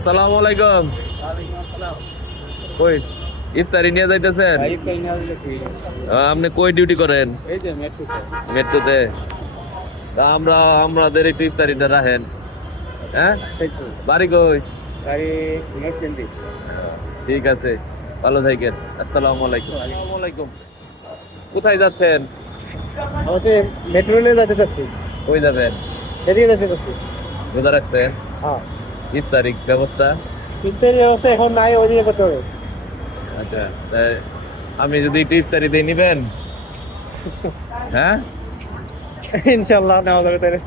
আসসালামু আলাইকুম। কই ইফতারি নিয়ে যাইতেছেন? আপনি কই ডিউটি করেন? মেট্রোতে। তা আমাদের একটু ইফতারিটা রাখেন। হ্যাঁ, বাড়ি কই? ঠিক আছে, ভালো থাকেন। আসসালামু আলাইকুম। আসসালামু আলাইকুম। কোথায় যাচ্ছেন? মেট্রো নিয়ে যেতে চাচ্ছি। কই যাবেন? এদিকে যেতে চাচ্ছি। রোজা রাখছেন? হ্যাঁ, ইফতারি ব্যবস্থা? ইফতারের ব্যবস্থা এখন নাই, ওইদিকে করতে হবে। আচ্ছা, তাই আমি যদি একটু ইফতারি দিয়ে নিবেন? হ্যাঁ, ইনশাল্লাহ নেওয়া যাবে তাহলে।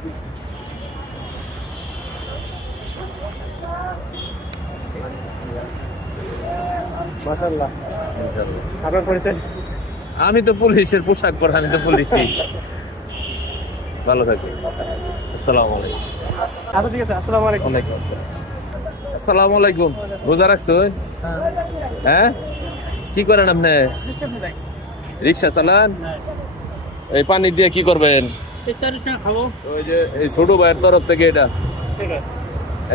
মাশাআল্লাহ। ইনশাআল্লাহ। আপনার পরিচয়? আমি তো পুলিশের পোশাক পরা, আমি তো পুলিশই। ভালো থাকবে। আসসালামু আলাইকুম। আচ্ছা ঠিক আছে, আসসালামু আলাইকুম। ওয়ালাইকুম আসসালাম। আসসালামু আলাইকুম। রোজা রাখছো? হ্যাঁ, কি করেন আপনি? রিক্সা চালান? এই পানি দিয়ে কি করবেন? ওই যে এই ছোট ভাইয়ের তরফ থেকে এটা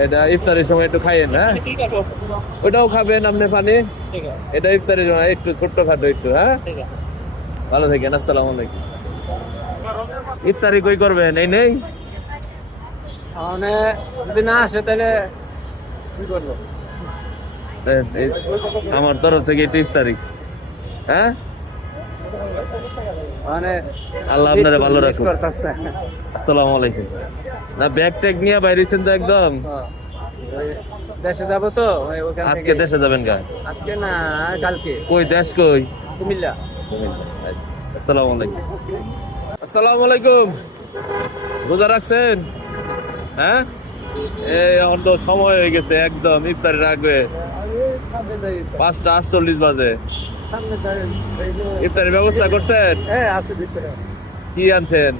এটা ইফতারের সময় একটু খাইয়েন। হ্যাঁ, ওটাও খাবেন আপনি পানি। এটা ইফতারের সময় একটু ছোট্ট খাটো একটু। হ্যাঁ, ভালো থাকেন। আসসালামু আলাইকুম। ইফতারি কই করবেন? এই নেই মানে যদি না আসে তাহলে কি করবো? আমার তরফ থেকে একটু ইফতারি। হ্যাঁ, মানে আল্লাহ আপনারা ভালো রাখুন। আসসালামু আলাইকুম। না ব্যাগ ট্যাগ নিয়ে বাইরেছেন তো একদম? দেশে যাবো তো আজকে দেশে যাবেন গা? আজকে না, কালকে। কই দেশ কই? কুমিল্লা। আসসালামু আলাইকুম। আসসালামু আলাইকুম। রোজা রাখছেন? হ্যাঁ, এই এখন তো সময় হয়ে গেছে, একদম ইফতারি রাখবে। 5:48 বাজে। ইফতারের ব্যবস্থা করছেন? হ্যাঁ, আছে ভিতরে। কি আনছেন?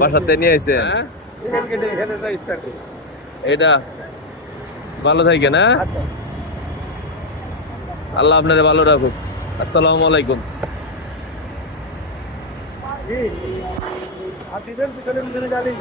বাসাতে নিয়ে আইছেন? এটা ভালো থাকেন। হ্যাঁ, আল্লাহ আপনারে ভালো রাখুক। আসসালামু আলাইকুম। আর দিবেন পিছনে পিছনে গাড়ি।